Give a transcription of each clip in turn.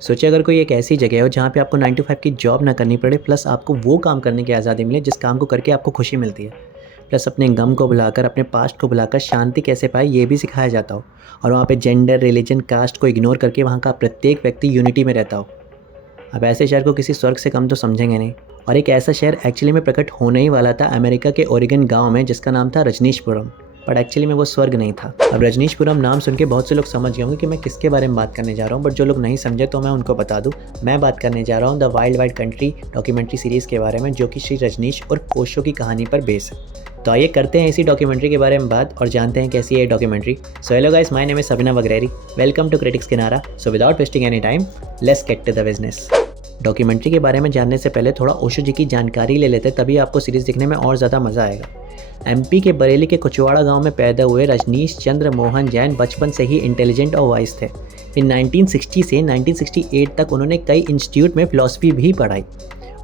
सोचिए अगर कोई एक ऐसी जगह हो जहाँ पे आपको 9 टू 5 की जॉब ना करनी पड़े, प्लस आपको वो काम करने की आज़ादी मिले जिस काम को करके आपको खुशी मिलती है। प्लस अपने गम को भुलाकर, अपने पास्ट को भुलाकर शांति कैसे पाए ये भी सिखाया जाता हो। और वहाँ पे जेंडर, रिलीजन, कास्ट को इग्नोर करके वहाँ का प्रत्येक व्यक्ति यूनिटी में रहता हो। अब ऐसे शहर को किसी स्वर्ग से कम तो समझेंगे नहीं। और एक ऐसा शहर एक्चुअली में प्रकट होने ही वाला था अमेरिका के ओरेगन गाँव में, जिसका नाम था रजनीशपुरम। बट एक्चुअली में वो स्वर्ग नहीं था। अब रजनीशपुरम नाम सुन के बहुत से लोग समझ गए होंगे कि मैं किसके बारे में बात करने जा रहा हूँ, बट जो लोग नहीं समझे तो मैं उनको बता दूँ। मैं बात करने जा रहा हूँ the wild wild country documentary series के बारे में, जो कि श्री रजनीश और ओशो की कहानी पर बेस है। तो आइए करते हैं इसी डॉक्यूमेंट्री के बारे में बात और जानते हैं कैसी है ये documentary. So hello guys, my name is Sabina वगैरी। Welcome to critics Kinara. So without wasting any time, let's get to the business. Documentary के बारे में जानने से पहले थोड़ा ओशो जी की जानकारी ले लेते, तभी आपको सीरीज़ देखने में और ज़्यादा मज़ा आएगा। एमपी के बरेली के कुचवाड़ा गांव में पैदा हुए रजनीश चंद्र मोहन जैन बचपन से ही इंटेलिजेंट और वाइज थे। फिर 1960 से 1968 तक उन्होंने कई इंस्टीट्यूट में फ़िलासफ़ी भी पढ़ाई।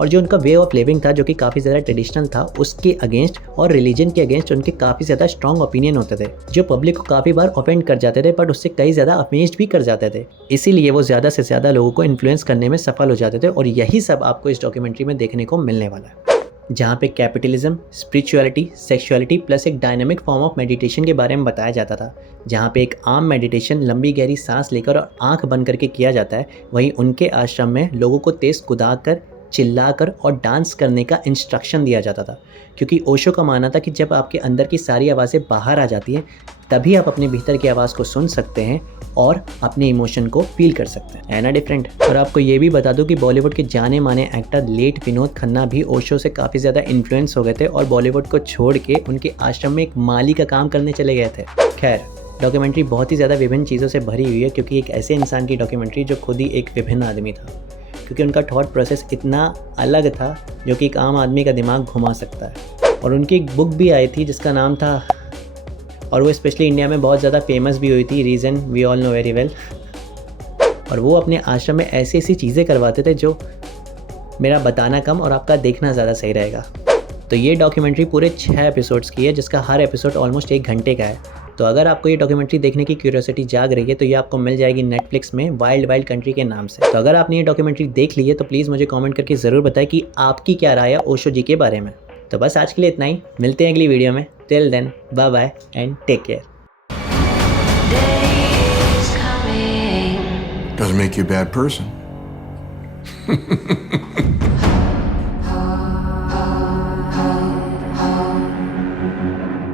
और जो उनका वे ऑफ लिविंग था, जो कि काफ़ी ज़्यादा ट्रेडिशनल था, उसके अगेंस्ट और रिलीजन के अगेंस्ट उनके काफ़ी ज़्यादा स्ट्रॉन्ग ओपिनियन होते थे, जो पब्लिक को काफ़ी बार ऑफेंड कर जाते थे, बट उससे कई ज़्यादा अमेज्ड भी कर जाते थे। इसीलिए वो ज़्यादा से ज़्यादा लोगों को इन्फ्लुएंस करने में सफल हो जाते थे। और यही सब आपको इस डॉक्यूमेंट्री में देखने को मिलने वाला है, जहाँ पे कैपिटलिज्म, स्पिरिचुअलिटी, सेक्सुअलिटी प्लस एक डायनामिक फॉर्म ऑफ मेडिटेशन के बारे में बताया जाता था। जहाँ पे एक आम मेडिटेशन लंबी गहरी सांस लेकर और आंख बंद करके किया जाता है, वहीं उनके आश्रम में लोगों को तेज कुदाकर, चिल्लाकर और डांस करने का इंस्ट्रक्शन दिया जाता था। क्योंकि ओशो का मानना था कि जब आपके अंदर की सारी आवाज़ें बाहर आ जाती हैं, तभी आप अपने भीतर की आवाज़ को सुन सकते हैं और अपने इमोशन को फील कर सकते हैं। है ना डिफरेंट। और आपको ये भी बता दूं कि बॉलीवुड के जाने माने एक्टर लेट विनोद खन्ना भी ओशो से काफ़ी ज़्यादा इन्फ्लुएंस हो गए थे और बॉलीवुड को छोड़ के उनके आश्रम में एक माली का काम करने चले गए थे। खैर, डॉक्यूमेंट्री बहुत ही ज़्यादा विभिन्न चीज़ों से भरी हुई है, क्योंकि एक ऐसे इंसान की डॉक्यूमेंट्री जो खुद ही एक विभिन्न आदमी था। क्योंकि उनका थॉट प्रोसेस इतना अलग था जो कि एक आम आदमी का दिमाग घुमा सकता है। और उनकी एक बुक भी आई थी जिसका नाम था, और वो स्पेशली इंडिया में बहुत ज़्यादा फेमस भी हुई थी, reason we all know very well. और वो अपने आश्रम में ऐसी ऐसी चीज़ें करवाते थे जो मेरा बताना कम और आपका देखना ज़्यादा सही रहेगा। तो ये डॉक्यूमेंट्री पूरे 6 एपिसोड्स की है, जिसका हर एपिसोड ऑलमोस्ट 1 घंटे का है। तो अगर आपको ये डॉक्यूमेंट्री देखने की क्यूरियोसिटी जाग रही है तो ये आपको मिल जाएगी नेटफ्लिक्स में वाइल्ड वाइल्ड कंट्री के नाम से। तो अगर आपने ये डॉक्यूमेंट्री देख ली है तो प्लीज़ मुझे कमेंट करके ज़रूर बताएं कि आपकी क्या राय है ओशो जी के बारे में। तो बस आज के लिए इतना ही, मिलते हैं अगली वीडियो में। Till then, bye bye and take care. Doesn't make you a bad person.